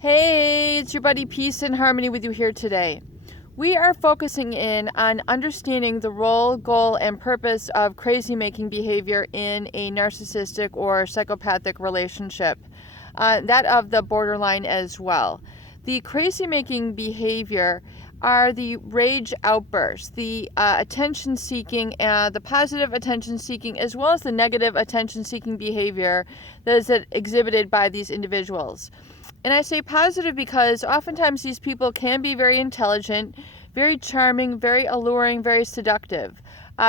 Hey, it's your buddy Peace and Harmony with you here today. We are focusing in on understanding the role, goal, and purpose of crazy-making behavior in a narcissistic or psychopathic relationship, that of the borderline as well. The crazy-making behavior are the rage outbursts, the attention-seeking, the positive attention-seeking, as well as the negative attention-seeking behavior that is exhibited by these individuals. And I say positive because oftentimes these people can be very intelligent, very charming, very alluring, very seductive.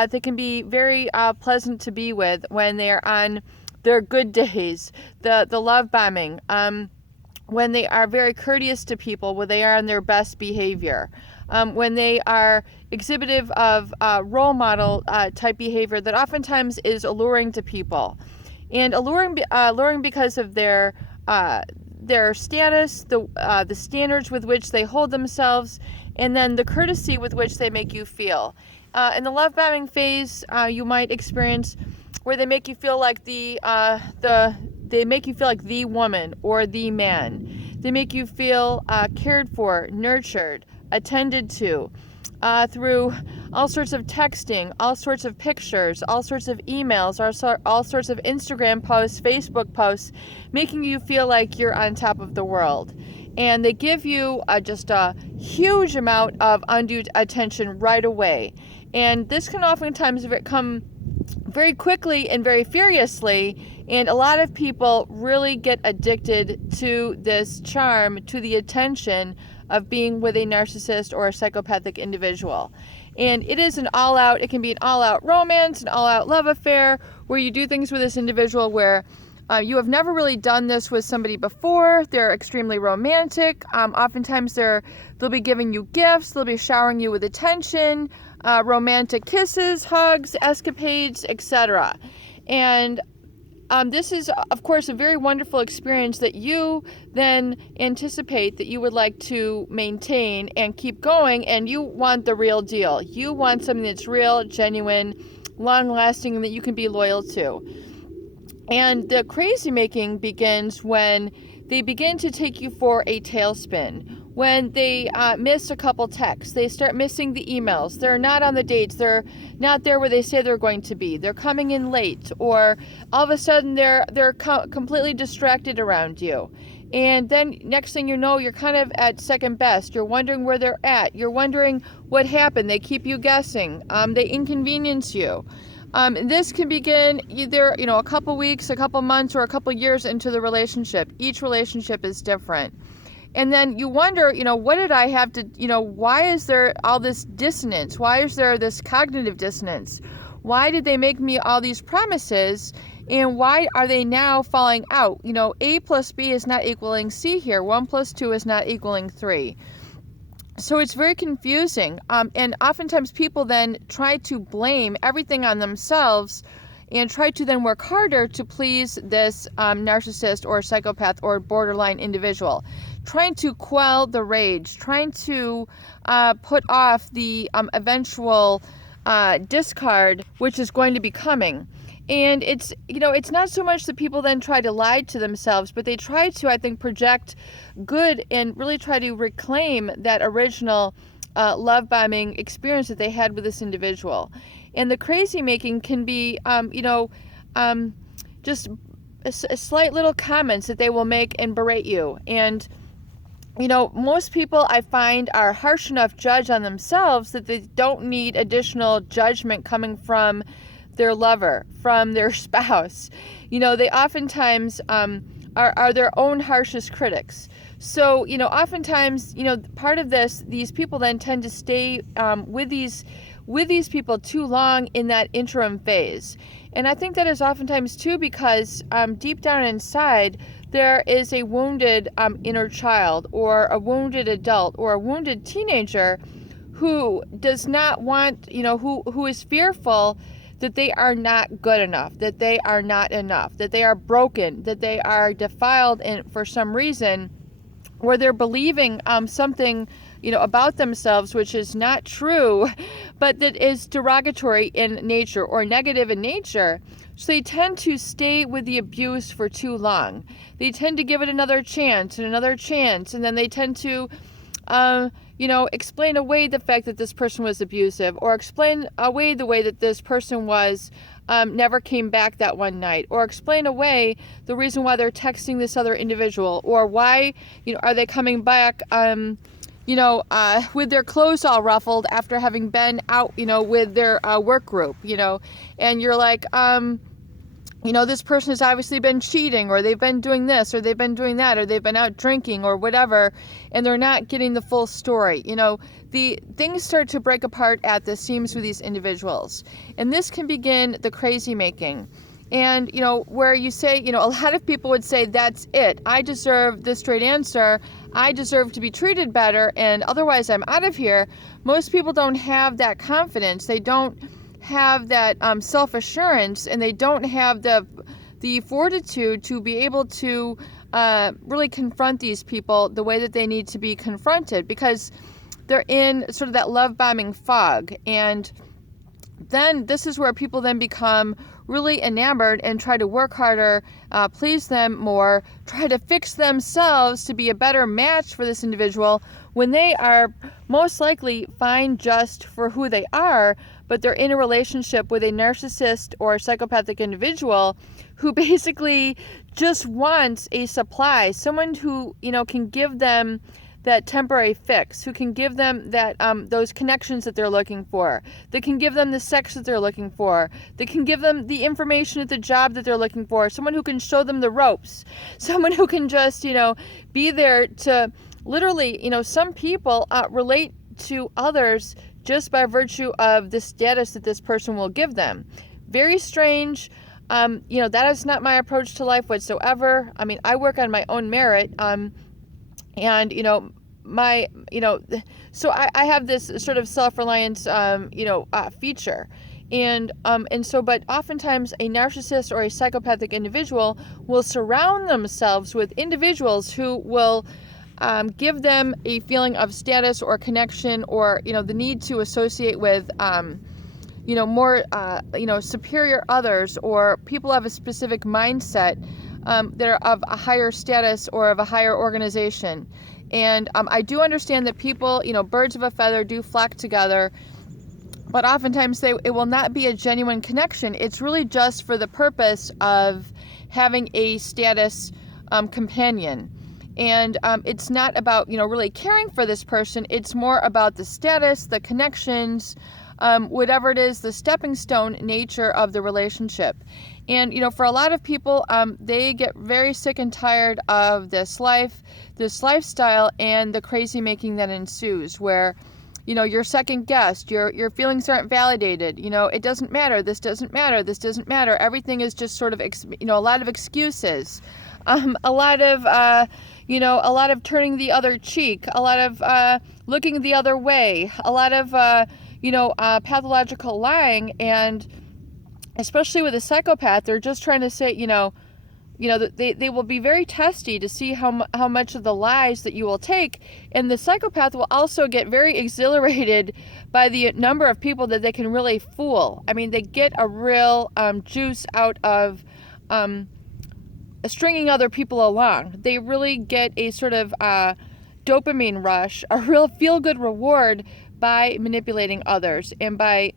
They can be very pleasant to be with when they're on their good days, the love bombing, when they are very courteous to people, when they are on their best behavior, when they are exhibitive of role model type behavior that oftentimes is alluring to people. And alluring because of their status, the standards with which they hold themselves, and then the courtesy with which they make you feel. In the love bombing phase, you might experience where they make you feel like the woman or the man. They make you feel cared for, nurtured, attended to. Through all sorts of texting, all sorts of pictures, all sorts of emails, all sorts of Instagram posts, Facebook posts, making you feel like you're on top of the world. And they give you just a huge amount of undue attention right away. And this can oftentimes come very quickly and very furiously, and a lot of people really get addicted to this charm, to the attention of being with a narcissist or a psychopathic individual. And it can be an all-out romance, an all-out love affair, where you do things with this individual where you have never really done this with somebody before. They're extremely romantic. Oftentimes they'll be giving you gifts, they'll be showering you with attention, romantic kisses, hugs, escapades, etc. And this is, of course, a very wonderful experience that you then anticipate that you would like to maintain and keep going, and you want the real deal. You want something that's real, genuine, long-lasting, and that you can be loyal to. And the crazy-making begins when they begin to take you for a tailspin. When they miss a couple texts, they start missing the emails, they're not on the dates, they're not there where they say they're going to be, they're coming in late, or all of a sudden they're completely distracted around you. And then next thing you know, you're kind of at second best. You're wondering where they're at. You're wondering what happened. They keep you guessing. They inconvenience you. This can begin either, a couple weeks, a couple months, or a couple years into the relationship. Each relationship is different. And then you wonder, what did I have to, why is there all this dissonance? Why is there this cognitive dissonance? Why did they make me all these promises? And why are they now falling out? A plus B is not equaling C here. 1 plus 2 is not equaling 3. So it's very confusing. And oftentimes people then try to blame everything on themselves and try to then work harder to please this narcissist or psychopath or borderline individual, trying to quell the rage, trying to put off the eventual discard, which is going to be coming. And it's not so much that people then try to lie to themselves, but they try to, I think, project good and really try to reclaim that original love bombing experience that they had with this individual. And the crazy making can be, just slight little comments that they will make and berate you. And, most people I find are harsh enough judge on themselves that they don't need additional judgment coming from their lover, from their spouse. They oftentimes are their own harshest critics. So, oftentimes, part of these people then tend to stay with these people too long in that interim phase. And I think that is oftentimes too because deep down inside, there is a wounded inner child or a wounded adult or a wounded teenager who does not want, who is fearful that they are not good enough, that they are not enough, that they are broken, that they are defiled for some reason, where they're believing something about themselves, which is not true, but that is derogatory in nature or negative in nature. So they tend to stay with the abuse for too long. They tend to give it another chance and another chance, and then they tend to explain away the fact that this person was abusive, or explain away the way that this person was never came back that one night, or explain away the reason why they're texting this other individual, or why are they coming back with their clothes all ruffled after having been out with their work group, and you're like, this person has obviously been cheating, or they've been doing this, or they've been doing that, or they've been out drinking, or whatever, and they're not getting the full story. The things start to break apart at the seams with these individuals. And this can begin the crazy making. And, where you say, a lot of people would say, that's it. I deserve the straight answer. I deserve to be treated better, and otherwise I'm out of here. Most people don't have that confidence. They don't have that self-assurance, and they don't have the fortitude to be able to really confront these people the way that they need to be confronted, because they're in sort of that love bombing fog. And then this is where people then become really enamored and try to work harder, please them more, try to fix themselves to be a better match for this individual, when they are most likely fine just for who they are, but they're in a relationship with a narcissist or psychopathic individual who basically just wants a supply, someone who, can give them that temporary fix, who can give them that those connections that they're looking for, that can give them the sex that they're looking for, that can give them the information at the job that they're looking for, someone who can show them the ropes, someone who can just, be there to literally, some people relate to others just by virtue of the status that this person will give them. Very strange. That is not my approach to life whatsoever. I mean, I work on my own merit. And, so I have this sort of self-reliance, feature. And so, but oftentimes a narcissist or a psychopathic individual will surround themselves with individuals who will give them a feeling of status or connection, or, the need to associate with, more, superior others, or people of a specific mindset that are of a higher status or of a higher organization. And I do understand that people, birds of a feather do flock together, but oftentimes it will not be a genuine connection. It's really just for the purpose of having a status companion. And it's not about, really caring for this person. It's more about the status, the connections, whatever it is, the stepping stone nature of the relationship. And, for a lot of people, they get very sick and tired of this life, this lifestyle, and the crazy making that ensues, where, you're second guessed, your feelings aren't validated, it doesn't matter, this doesn't matter, this doesn't matter. Everything is just sort of, a lot of excuses, a lot of turning the other cheek, a lot of looking the other way, a lot of, pathological lying. And especially with a psychopath, they're just trying to say, they will be very testy to see how much of the lies that you will take. And the psychopath will also get very exhilarated by the number of people that they can really fool. I mean, they get a real juice out of stringing other people along. They really get a sort of dopamine rush, a real feel-good reward by manipulating others and by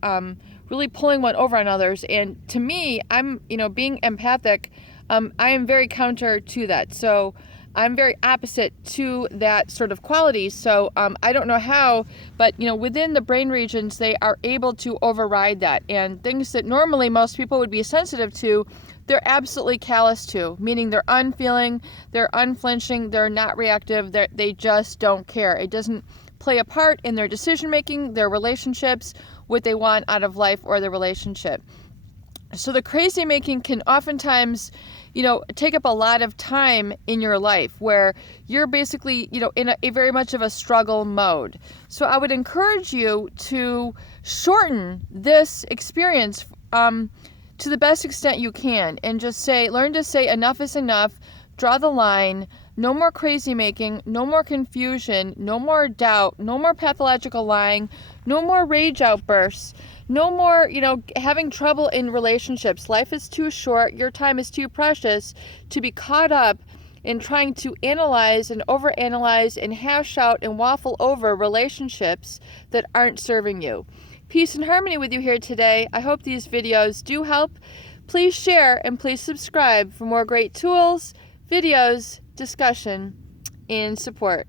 really pulling one over on others. And to me, I'm, being empathic, I am very counter to that. So I'm very opposite to that sort of quality. So I don't know how, but, within the brain regions, they are able to override that. And things that normally most people would be sensitive to, they're absolutely callous to, meaning they're unfeeling, they're unflinching, they're not reactive, they just don't care. It doesn't play a part in their decision-making, their relationships, what they want out of life or the relationship. So the crazy making can oftentimes, take up a lot of time in your life, where you're basically, in a very much of a struggle mode. So I would encourage you to shorten this experience to the best extent you can, and just learn to say enough is enough, draw the line, No more crazy making, no more confusion, no more doubt, no more pathological lying, no more rage outbursts, no more, having trouble in relationships. Life is too short, your time is too precious to be caught up in trying to analyze and overanalyze and hash out and waffle over relationships that aren't serving you. Peace and harmony with you here today. I hope these videos do help. Please share and please subscribe for more great tools, videos, discussion, and support.